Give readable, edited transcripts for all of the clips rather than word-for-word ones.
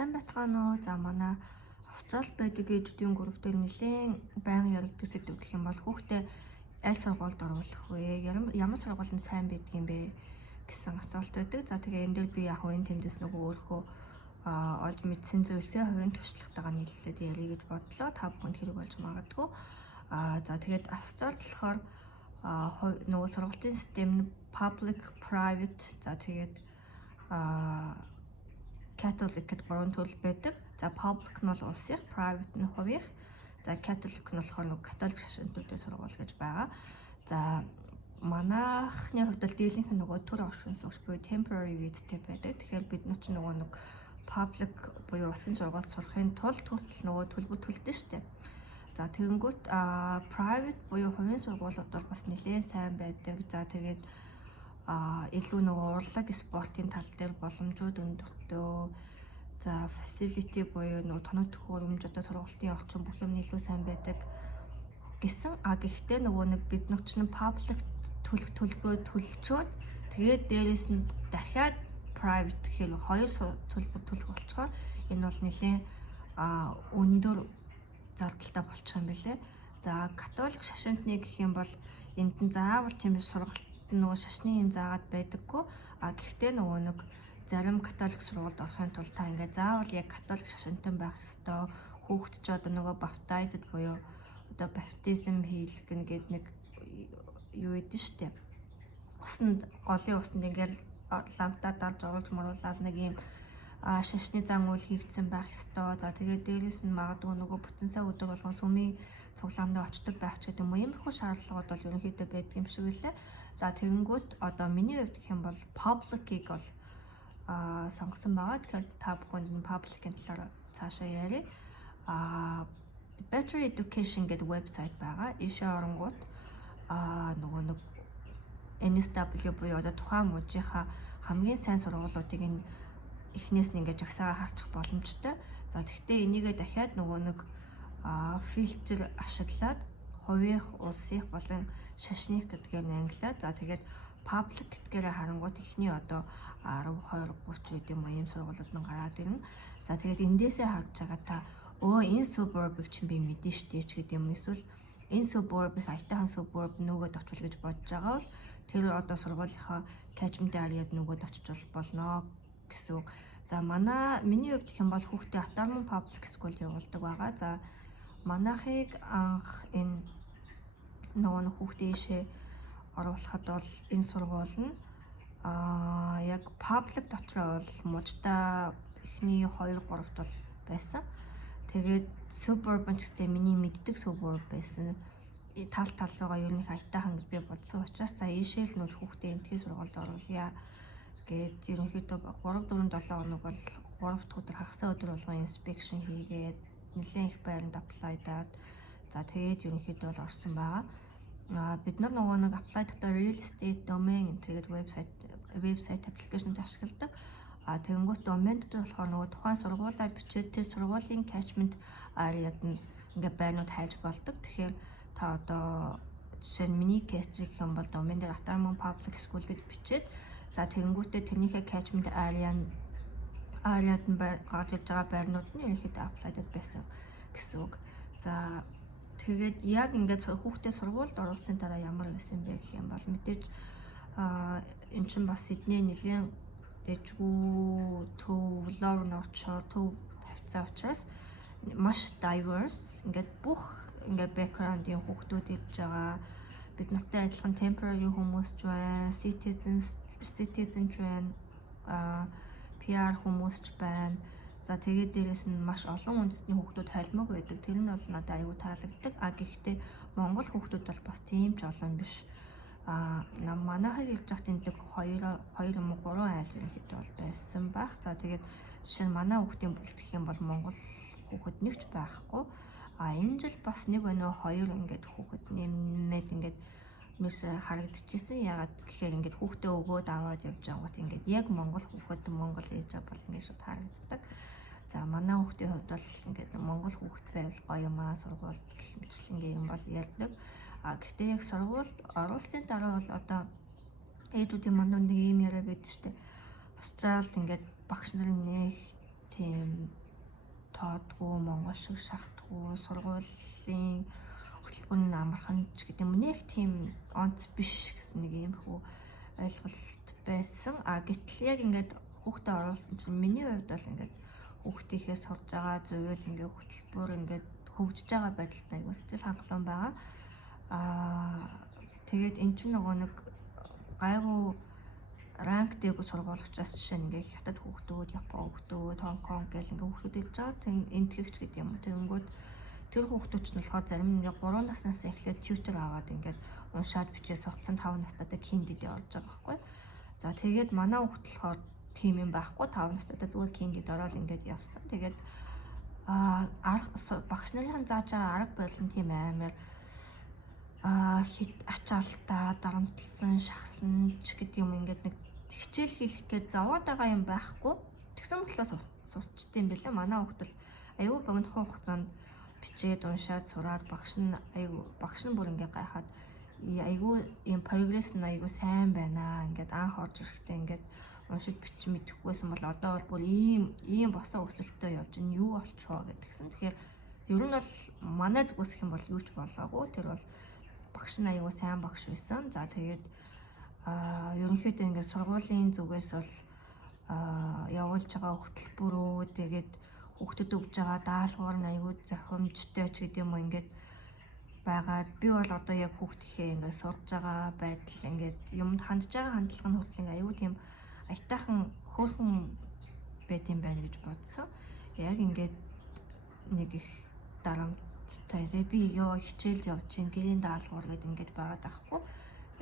Сайн байцгаана уу? За манай Австралид байдаг ээжүүдийн групп дээр нэлээд байнга яригддаг сэдв гэх юм бол хүүхдээ аль сургуульд оруулах вэ? Ямар сургууль нь сайн байдаг юм бэ гэсэн асуулт байдаг. За тэгээ энэ дээр би яг энэ тэндээс нөгөө өөрөө олж мэдсэн зүйлсээ хувийн туршлагатайгаа нийлүүлээд ярих гэж бодлоо. Та бүхэнд хэрэг болж магадгүй. За тэгээд Австралид болохоор нөгөө сургуулийн систем нь public, private, за тэгээд Catholic гэдэг гурван төрөл байдаг. За public нь бол улсынх, private нь хувийнх. За Catholic нь болохоор нөгөө католик шашинтуудын сургууль гэж байгаа. За манайхны хувьд л дийлэнх нь нөгөө төр оршин суугч буюу temporary visitor байдаг. Тэгэхээр бид нар ч нөгөө нэг public буюу улсын сургуульд сурахын тулд хүртэл нөгөө төлбөр төлдөг шүү дээ. За тэгэнгүүт private буюу хувийн сургуулиуд бол бас нэлээд сайн байдаг. За тэгээд илүү нөгөө урлаг спортын тал дээр боломжууд өндөртөө. За facility буюу нөгөө тоног төхөөрөмж одоо сургуулийн орчин бүх юм илүү сайн байдаг гэсэн. Гэхдээ нөгөө нэг бид нар ч public төлбөрөө төлчөөд тэгээд дээрээс нь дахиад private гэхэл хоёр төлбөр төлөх болчихоор энэ бол нэлээд өндөр зардалтай болчих юм билээ. За католик шашинтны гэх юм бол энд нь заавал тийм сургалт нөгөө шашны юм заагаад байдаггүй. Гэхдээ нөгөө нэг зарим католик сургуульд орохын тулд та ингээд заавал яг католик шашинтан байх ёстой. Хүүхэд ч одоо нөгөө baptized буюу одоо баптизм хийх гэдэг нэг юу гэдэг штеп. Голын усанд ингээд ламтаа дарж оруулж моруулаад нэг юм шашны зан үйл хийгдсэн байх ёстой. За тэгээд дээрээс нь магадгүй нөгөө бүтэн сая өдөр болгон сүмийн цуглаанд очдог байх ч гэдэг юм уу. Иймэрхүү шаардлагууд бол ерөнхийдөө байдаг юм шиг үлээ. За тэгэнгүүт одоо миний хувьд гэх юм бол public-ийг бол сонгосон байгаа. Тэгэхээр та бүхэнд нь public-ийн талаар цаашаа ярив. Better Education гэдэг вебсайт байгаа. Ийшээ оронгууд нөгөө нэг NSW буюу одоо тухайн мужийнхаа хамгийн сайн сургуулиудыг эхнээс нь ингээд жагсаагаар харчих боломжтой. За тэгвэл энийгээ дахиад нөгөө нэг фильтр ашиглаад хувийнх, улсынх болон шашных гэдгээр нь англиад. За тэгээд public гэдгээрээ харангуут ихний одоо 10, 20, 30 гэдэг юм ийм сургуулиуд нь гараад ирнэ. За тэгээд эндээсээ харж байгаа та энэ suburb-ыг чинь би мэдэн штэ ч гэдэг юм. Эсвэл энэ suburb-ыг аятайхан suburb нөгөөд очвол гэж бодож байгаа бол тэр одоо сургуулийнхаа catchment area-д нөгөөд очиж болно гэсэн. За миний хувьд гэх юм бол хүүхдээ Атармун public school явуулдаг байгаа. За манайхыг анх энэ нөгөө хүүхдээ ийшээ оруулахад бол энэ сургууль нь яг public дотроо бол мужтай эхний 2, 3-т бол байсан. Тэгээд suburban ч гэсэн миний мэддэг suburb байсан. Тал руугаа ер нь аятайхан гэж би бодсон учраас за ийшээ л нөх хүүхдээ энтхий сургуульд оруулъя гээд ерөнхийдөө 3, 4, 7 хоног бол 3 дахь өдөр хагасаа өдөр болгон inspection хийгээд нэлээд их байранд apply даад. За тэгээд ерөнхийдөө бол орсон байгаа. Бид нар нөгөө нэг apply дотроо real estate domain гэдэг вебсайт аппликейшнд ашигладаг. Тэгэнгүүт domain дотор болохоор нөгөө тухайн сургуулаа бичээд тэр сургуулийн catchment area-д нь ингээ байрнууд хайж болдог. Тэгэхээр та одоо жишээ нь миний case гэх юм бол domain дээр Атармун public school гэж бичээд за тэгэнгүүтээ тэрнийхээ catchment area-д нь гарч ирж байгаа байрнууд нь ерөнхийдөө applied байсан гэсэн үг. За тэгээд яг ингээд хүүхдээ сургуульд оруулсан дараа ямар байсан бэ гэх юм бол мэдээж энэ чинь бас Сидней нэлийн дэжгүй төв лор ночор төв тавьцаа учраас маш diverse ингээд бүх ингээд background-ийн хүүхдүүд ирж байгаа. Бид нартай адилхан temporary хүмүүс ч байна, citizen ч байна, PR хүмүүс ч байна. За тэгээд дээрэс нь маш олон үндэсний хүүхдүүд холимог байдаг. Тэр нь бол надад аюу таалагддаг. Гэхдээ Монгол хүүхдүүд бол бас тийм ч олон биш. Манайхыг ирж байхад энэ 2 юм уу 3 айл ерөнхийдөө бол байсан байх. За тэгээд жишээ нь манай хүүхдийн бүлэг гэх юм бол Монгол хүүхэд нэг ч байхгүй. Энэ жил бас нэг өнөө 2 ингээд хүүхэд нэмээд ингээд нүс харагдчихсэн. Ягаад гэхээр ингээд хүүхдээ өгөөд аваад явж байгаагаад ингээд яг Монгол хүүхэд Монгол ээж бол ингээд шууд харагддаг. За манай хүүхдийн хувьд бол ингээд Монгол хүүхэд байвал гоё юм сургууль гэх мэтлэн ингээд юм бол ярьдаг. Гэхдээ яг сургуульд оруулсны дараа бол одоо ээжүүдийн мандууд нэг юм яриа байдаг штэ. Австралид ингээд багш нарын нэг тийм тоодгүй монгол шиг шахтгүй сургуулийн хөтөлбөр амархан ч гэдэг юм нэг тийм онц биш гэсэн нэг юм хөө ойлголт байсан. Гэтэл яг ингээд хүүхдээ оруулсан чинь миний хувьд бол ингээд хүүхдийнхээ сурж байгаа зүйл ингээд хөтөлбөр ингээд хөгжиж байгаа байдалтай айгу сэтгэл хангалуун байгаа. Тэгээд эн чинь нөгөө нэг гайгүй ранк дээгүү сургууль учраас жишээ нь ингээд хятад хүүхдүүд, Япон хүүхдүүд, Хонконг гэл ингээд хүүхдүүд илж байгаа. Энтгэгч гэдэг юм. Тэгэнгүүт тэр хүүхдүүд ч нь болохоор зарим нь ингээд 3 наснаас эхлээд тьютер аваад ингээд уншаад бичээ сурцсан 5 настайдаа киндэд явж байгаа байхгүй. За тэгээд манай хүүхд болохоор тийм юм байхгүй 5 настайдаа зүгээр киндэд ороод ингээд явсан. Тэгээд багш нарын зааж байгаа арга барил нь тийм амар хит ачаалтаа дарамтлсан шахсан ч гэдэг юм ингээд нэг хичээл хийх гээд зовоод байгаа юм байхгүй. Тэгсэн болохоор сурчт юм байлаа. Манай хүүхд бол аюу богино хугацаанд бичээд уншаад сураад багш нь бүр ингээд гайхаад аюу юм прогресс нь аюу сайн байна. Ингээд анх орж ирэхдээ ингээд уншиж бич мэдэхгүйсэн бол одоо бол бүр ийм босоо өсөлтөө явж байна. Юу болчихоо гэдгсэн. Тэгэхээр ер нь бол манай зүгээс юм бол юу ч болоогүй. Тэр бол багш нь аюу сайн багш байсан. За тэгээд ерөнхийдөө ингээд сургуулийн зүгээс бол явуулж байгаа хөтөлбөрөө тэгээд хүүхдэд өгж байгаа даалгавар нь аюу зохимжтой ч гэдэг юм уу ингээд байгаад би бол одоо яг хүүхдийнхээ ингээд сурж байгаа байдал ингээд юмд хандж байгаа хандлага нь хүртэл аюу тийм аятайхан хөөрхөн байт юм байна гэж бодсон. Яг ингээд нэг их дарамттай би хичээл явж чинь гэрийн даалгавар гэдэг ингээд байгаад байхгүй.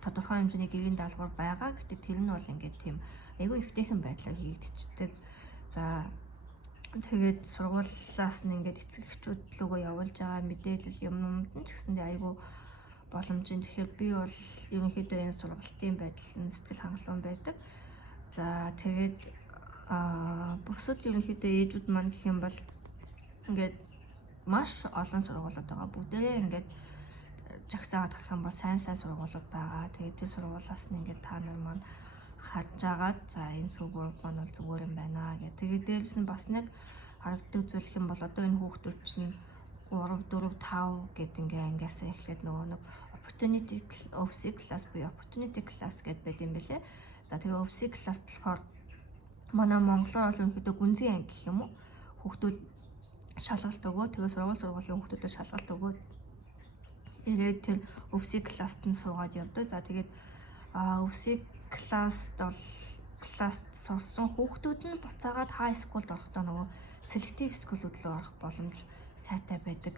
Тодорхой хэмжээний гэрийн даалгавар байгаа. Гэхдээ тэр нь бол ингээд тийм аюу эвтэйхэн байдлаар хийгдчихдэг. За тэгээд сургуулиас нь ингээд эцэг эхчүүд лөөгөө явуулж байгаа мэдээлэл юмнууд нь ч гэсэндээ аюу боломжийн. Тэгэхээр би бол ерөнхийдөө энэ сургалтын байдал нь сэтгэл хангалуун байдаг. За тэгээд бусад ерөнхийдөө ээжүүд маань гэх юм бол ингээд маш олон сургуулиуд байгаа. Бүгдээрээ ингээд жагсаагаад гарах юм бол сайн сургуулиуд байгаа. Тэгээд тэр сургуулиас нь ингээд та нар маань харж агаад за энэ сүбөр маань бол зүгээр юм байна гэх. Тэгээд дээрэс нь бас нэг харагддаг зүйл юм бол одоо энэ хүүхдүүд чинь 3 4 5 гэд ингээ ангиасаа эхлээд нөгөө нэг opportunity OFC class буюу opportunity class гэд байт юм бэлээ. За тэгээд OFC class болохоор манай монголоор бол өнөөдөр гүнзгий анги гэх юм уу. Хүүхдүүд шалгалт өгөө. Тэгээд сургуулийн хүүхдүүдэд шалгалт өгөө. Ирээд тэр OFC class-т нь суугаад явдаг. За тэгээд OFC класст сурсан хүүхдүүд нь буцаагаад high schoolд орохдоо нөгөө selective school-үүд рүү орох боломж сайтай байдаг.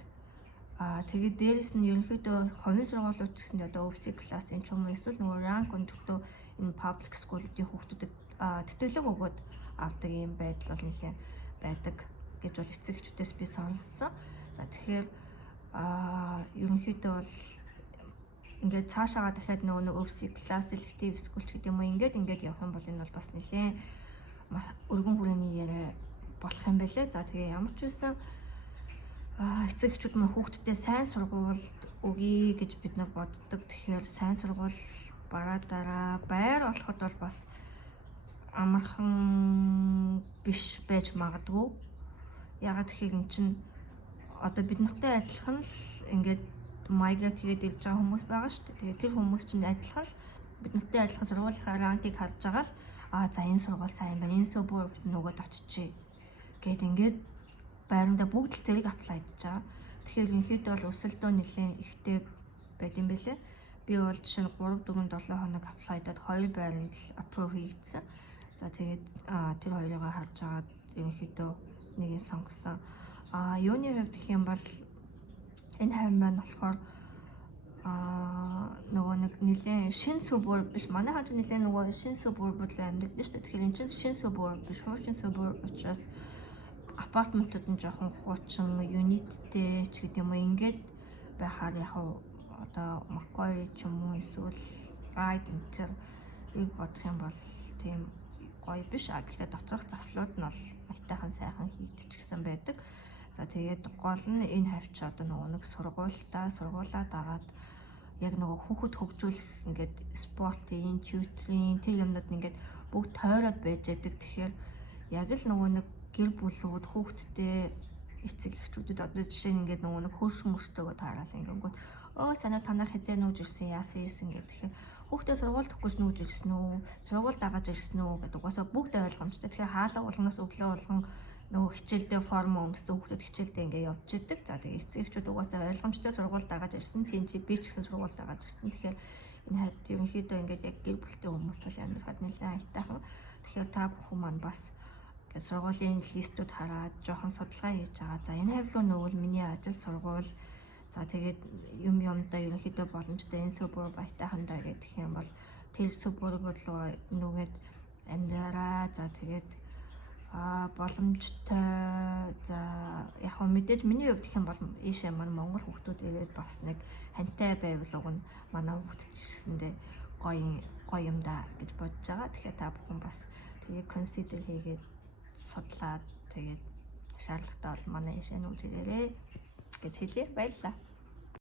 Тэгээд дээрэс нь ерөнхийдөө хувийн сургуулиуд гэсэндээ одоо OFC классын ч юм уу эсвэл нөгөө rank өндөртөө энэ public school-уудын хүүхдүүдэд тэтгэлэг өгөөд авдаг юм байдал бол нэлээд байдаг гэж бол эцэг эхчүүдээс би сонссон. За тэгэхээр ерөнхийдөө бол ингээд цаашаага дахиад нөгөө нэг OFC class selective school гэдэг юм уу ингээд явах юм бол энэ бол бас нэлээд өргөн хүрээний яриа болох юм байлээ. За тэгээ ямар ч үсэн эцэг эхчүүд маань хүүхдүүдээ сайн сургуульд өгье гэж бид нар боддог. Тэгэхээр сайн сургууль бараа байр олоход бол бас амархан биш байж магадгүй. Ягаад гэхээр эн чинь одоо бид нартай адилхан л ингээд майгрейт хийгээд ирж байгаа хүмүүс байгаа шүү дээ. Тэгээд тэр хүмүүс чинь адилхан л бид нартай адилхан сургуулийнхаа ранкийг харж байгаа л за энэ сургууль сайн байна. Энэ сүбөр нөгөөд очичээ гэд ингээд байранда бүгд л зэрэг аплай хийж байгаа. Тэгэхээр ерөнхийдөө бол өсөлтөө нэлээд ихтэй байт юм бэлээ. Би бол жишээ нь 3 4 7 хоног аплайдаад 2 байранд л аппров хийгдсэн. За тэгээд тэр хоёрыг харж агаад ерөнхийдөө нэг нь сонгосон. Юуны хувьд гэх юм бол энэ хайр маань болохоор нөгөө нэг нэлээд шин сүбөр биш. Манай хажуу нэлээд нөгөө шин сүбөр бол амьд л шүү дээ. Тэгэхээр энэ чинь шин сүбөр биш. Хуучин сүбөр учраас апартментууд нь жоохон хуучин юниттэй ч гэдэг юм уу ингээд байхаар яг одоо Macquarie ч юм уу эсвэл Ride энэ ийг бодох юм бол тийм гоё биш. Гэхдээ доторх заслууд нь бол айтайхан сайхан хийгдчихсэн байдаг. За тэгээд гол нь энэ хавьч одоо нөгөө нэг сургуулаа дагаад яг нөгөө хүүхэд хөгжүүлэх ингээд спортын, тьютерийн тэр юмнууд ингээд бүгд тойроод байж байдаг. Тэгэхээр яг л нөгөө нэг гэр бүлүүд хүүхдтэй эцэг эхчүүдэд одоо жишээ нь ингээд нөгөө нэг хөрш мөрштөөгөө таарал ингэнгүүт санаа танаар хязээ нүүж ирсэн яасан гэдэг. Тэгэхээр хүүхдээ сургууль төгөж нүүж ирсэн үү, сургууль дагаж ирсэн үү гэдэг угаасаа бүгд ойлгомжтой. Тэгэхээр хаалга болгоноос өглөө болгон нөгөө хичээлдээ форм өмссөн хүүхдүүд хичээлдээ ингээд явж идэг. За тэгээ эцэг эхчүүд угаасаа ойлгомжтой сургууль дагаж ирсэн. Тийм чи би ч гэсэн сургууль дагаж ирсэн. Тэгэхээр энэ хайд ерөнхийдөө ингээд яг гэр бүлтэй хүмүүс тул амьдрахад нэлээд айтайхан. Тэгэхээр та бүхэн маань бас ингээд сургуулийн листүүд хараад жоохон судалгаа хийж байгаа. За энэ хайв руу нөөвөл миний ажил сургууль. За тэгээд юмдаа ерөнхийдөө боломжтой энэ сүбүр баятайхандаа гэх юм бол тэр сүбүрүүд рүү нүгээд амьдраараа. За тэгээд боломжтой за яг хөө мэдээж миний хувьд гэх юм бол ийшээ маань Монгол хүүхдүүд ирээд бас нэг хантай байвал уг нь манай хүүхдч гэсэндээ гоё юм да гэж бодож байгаа. Тэгэхээр та бүхэн бас тэгээд consider хийгээд судлаад тэгээд шаардлагатай бол манай ийшээ нүүж ирээрэй гэж хэлье. Баярлалаа.